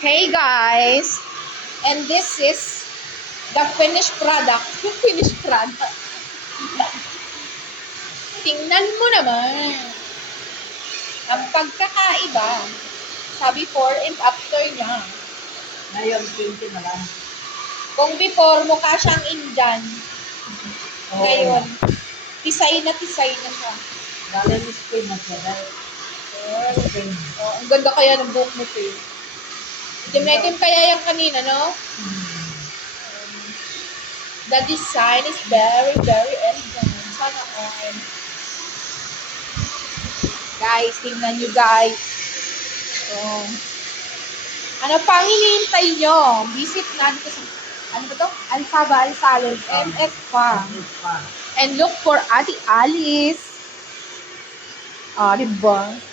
Hey guys, and this is the finished product. Yung finished product. Tingnan mo naman. Ang pagkakaiba sa before and after niya. Ngayon, 20 na lang. Kung before, mukha siyang Indian. Oo. Ngayon, tisay na siya. Galing Spain na siya. Dahil Spain. Oh, ang ganda kaya ng buhok mo, Phil. Itim na itim kaya yung kanina, no? The design is very, very elegant. Sana all. Guys, tingnan nyo guys. Oh. Ano pang hinihintay nyo? Visit na dito sa, ano ba to? Alfaba Alsalon, MS pa. And look for Ate Alice. Ah, diba?